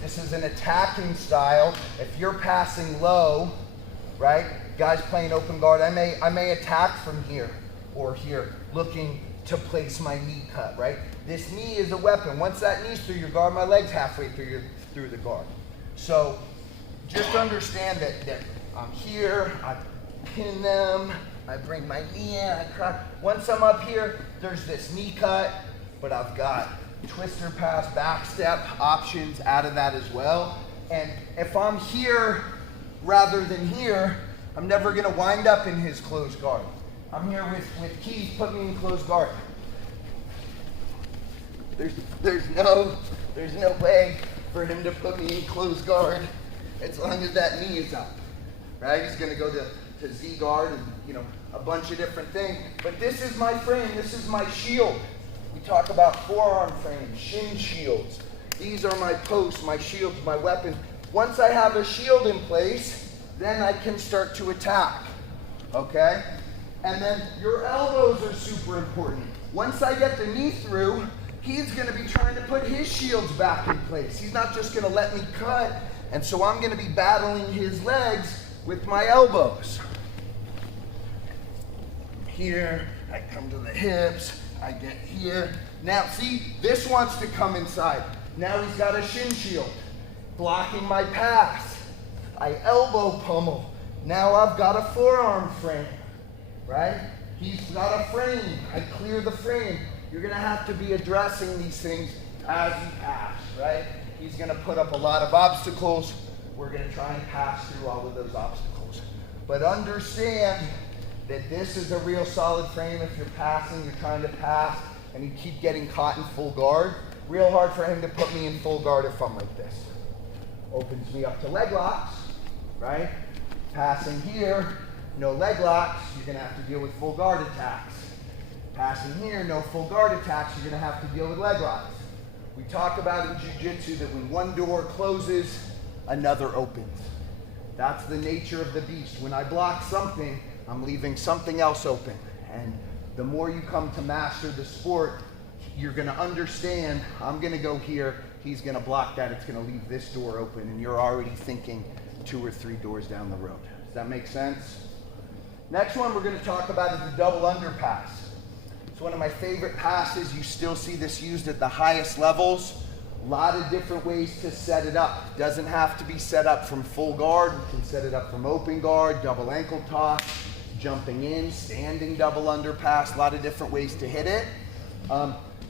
This is an attacking style. If you're passing low, right? Guys playing open guard, I may attack from here or here, looking to place my knee cut, right? This knee is a weapon. Once that knee's through your guard, my leg's halfway through the guard. So just understand that I'm here, I pin them, I bring my knee in, I crack. Once I'm up here, there's this knee cut, but I've got twister pass, back step options out of that as well. And if I'm here rather than here, I'm never gonna wind up in his closed guard. I'm here with Keith, put me in closed guard. There's no way for him to put me in closed guard as long as that knee is up, right? He's gonna go to Z guard and a bunch of different things. But this is my frame, this is my shield. We talk about forearm frames, shin shields. These are my posts, my shields, my weapons. Once I have a shield in place, then I can start to attack, okay? And then your elbows are super important. Once I get the knee through, he's gonna be trying to put his shields back in place. He's not just gonna let me cut, and so I'm gonna be battling his legs with my elbows. Here, I come to the hips, I get here. Now see, this wants to come inside. Now he's got a shin shield, blocking my pass. I elbow pummel. Now I've got a forearm frame, right? He's got a frame, I clear the frame. You're gonna have to be addressing these things as you pass, right? He's gonna put up a lot of obstacles. We're gonna try and pass through all of those obstacles. But understand that this is a real solid frame. If you're passing, you're trying to pass, and you keep getting caught in full guard, real hard for him to put me in full guard if I'm like this. Opens me up to leg locks, right? Passing here, no leg locks, you're gonna have to deal with full guard attacks. Passing here, no full guard attacks, you're gonna have to deal with leg locks. We talk about in jiu-jitsu that when one door closes, another opens. That's the nature of the beast. When I block something, I'm leaving something else open. And the more you come to master the sport, you're gonna understand, I'm gonna go here, he's gonna block that, it's gonna leave this door open, and you're already thinking 2 or 3 doors down the road. Does that make sense? Next one we're gonna talk about is the double underpass. It's one of my favorite passes. You still see this used at the highest levels. A lot of different ways to set it up. Doesn't have to be set up from full guard. You can set it up from open guard, double ankle toss, jumping in, standing double underpass, a lot of different ways to hit it.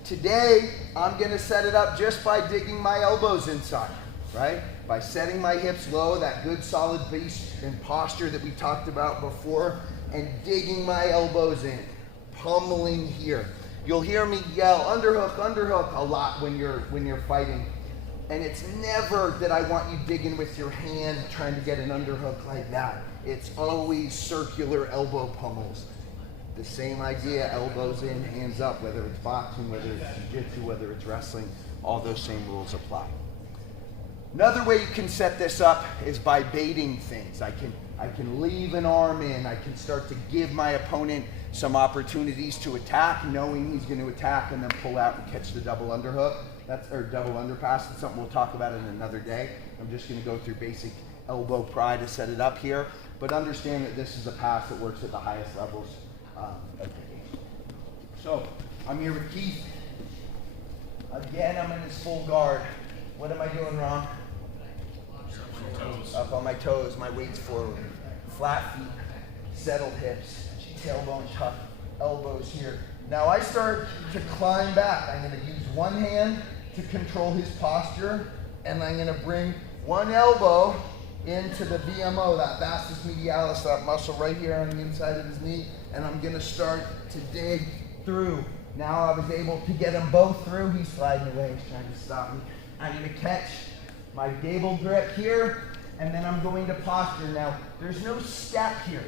Today, I'm gonna set it up just by digging my elbows inside, right? By setting my hips low, that good solid base and posture that we talked about before, and digging my elbows in, pummeling here. You'll hear me yell, underhook, underhook, a lot when you're fighting. And it's never that I want you digging with your hand, trying to get an underhook like that. It's always circular elbow pummels. The same idea, elbows in, hands up, whether it's boxing, whether it's jiu-jitsu, whether it's wrestling, all those same rules apply. Another way you can set this up is by baiting things. I can leave an arm in, I can start to give my opponent some opportunities to attack, knowing he's going to attack, and then pull out and catch the double underhook. Or double underpass. That's something we'll talk about in another day. I'm just going to go through basic elbow pry to set it up here. But understand that this is a pass that works at the highest levels of the game. So, I'm here with Keith. Again, I'm in his full guard. What am I doing wrong? Up on my toes, my weight's forward. Flat feet, settled hips, tailbone tuck, elbows here. Now I start to climb back. I'm gonna use one hand to control his posture, and I'm gonna bring one elbow into the VMO, that vastus medialis, that muscle right here on the inside of his knee, and I'm gonna start to dig through. Now I was able to get them both through. He's sliding away, he's trying to stop me. I'm gonna catch my gable grip here, and then I'm going to posture. Now, there's no step here.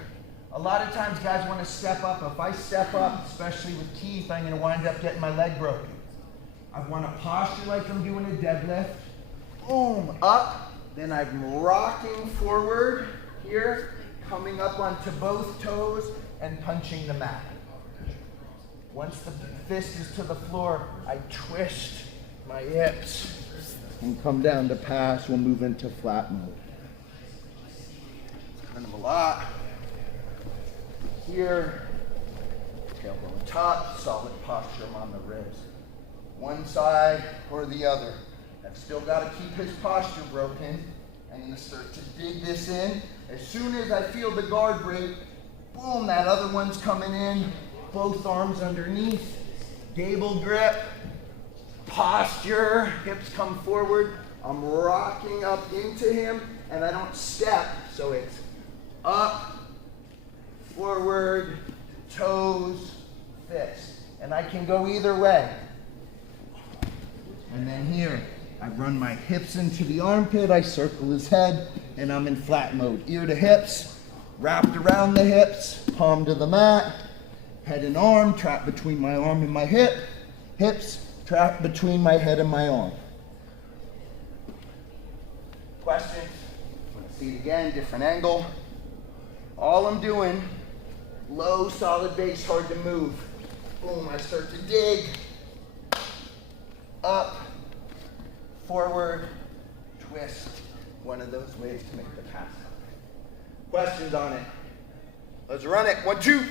A lot of times guys want to step up. If I step up, especially with Keith, I'm going to wind up getting my leg broken. I want to posture like I'm doing a deadlift. Boom, up. Then I'm rocking forward here, coming up onto both toes and punching the mat. Once the fist is to the floor, I twist my hips and come down to pass. We'll move into flat mode. It's kind of a lot. Here, tailbone top, solid posture on the ribs. One side or the other. I've still got to keep his posture broken. I'm going to start to dig this in. As soon as I feel the guard break, boom, that other one's coming in. Both arms underneath. Gable grip. Posture. Hips come forward. I'm rocking up into him, and I don't step. So it's up, forward, toes, fist. And I can go either way. And then here, I run my hips into the armpit, I circle his head, and I'm in flat mode. Ear to hips, wrapped around the hips, palm to the mat, head and arm, trapped between my arm and my hip, hips, trapped between my head and my arm. Questions? Let's see it again, different angle. All I'm doing, low, solid base, hard to move. Boom, I start to dig, up, forward, twist. One of those ways to make the pass. Questions on it? Let's run it. 1, 2.